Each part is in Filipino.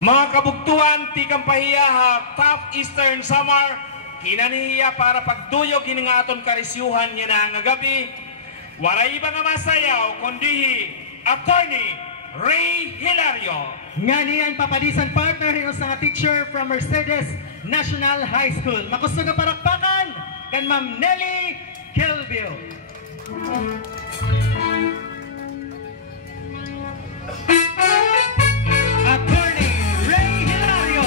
Mga kabugtuan, ti kampahiya ha, South Eastern Samar, kinanihiya para pagduyog nga aton karisyuhan niya na nga gabi. Waray iba nga masayaw, kundi Attorney Ray Hilario. Nga niyan papadisan partner hinos nga teacher from Mercedes National High School. Makusog nga parakpakan kan Ma'am Nelly Kelvio. Attorney Ray Hilario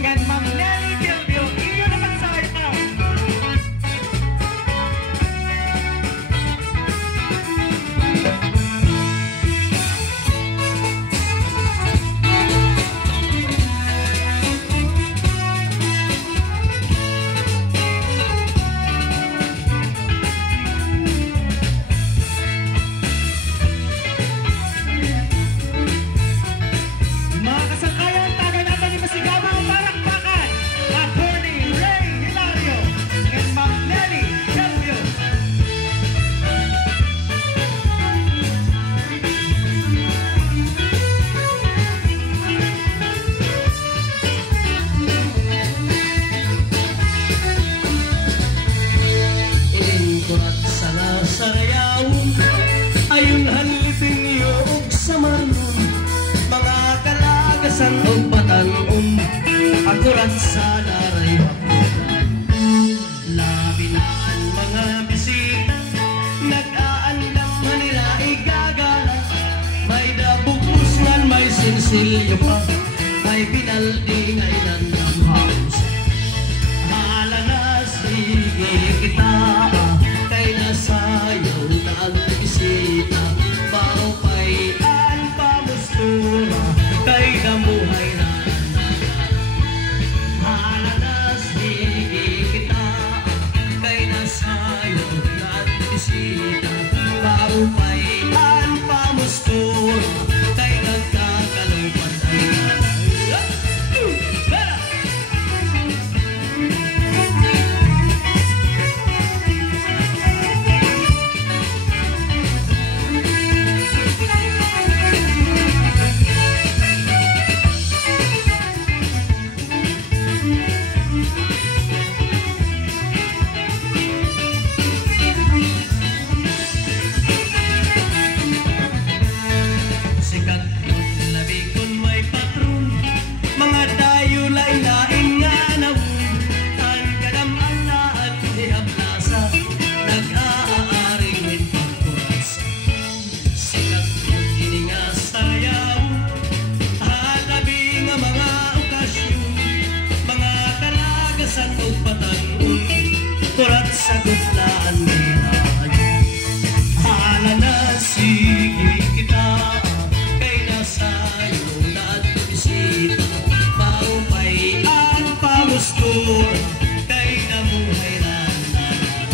kan Ma'am Nelly Kelvio. Iyo naman sa ayaw. Ayun halipin niyo og samanon, mga kalagasan o patanon, akurat sa naray hapunan. Labinaan mga bisita, nag-aandam manila igagalan. May dabugos ngan may sinsilyo pa, may binaldi ngay nandamhaus. Hala na sige kita, kay nasayaw na ang bisita. Paupayan pamustura, kay damuhay na nananan. Hala na sige kita, kay nasayaw na ang bisita. Paupayan pamustura, kay nagkakalupan ang nanay. Kurat sa gutlaan nirayo. Hala na sige kita, kay nasayo na at bisita. Paupayan pamustura, kay namuhay na nanan.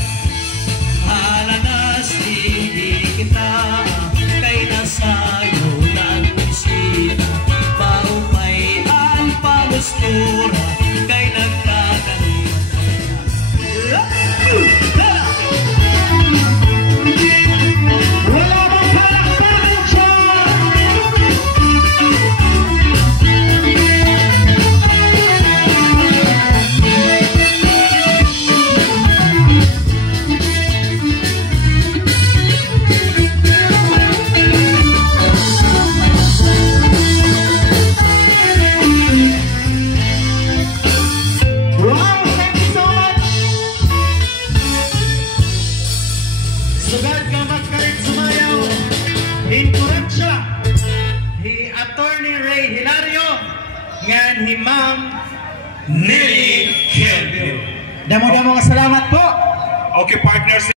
Hala na sige kita, kay nasayo na at bisita. Paupayan pamustura, kay nagkakalupan. Sugad ka magkarit sumayaw, inkurat siya, hi Attorney Ray Hilario, ngan hi Ma'am Nelly Kelvio. Damo-damo salamat po. Okay, partners.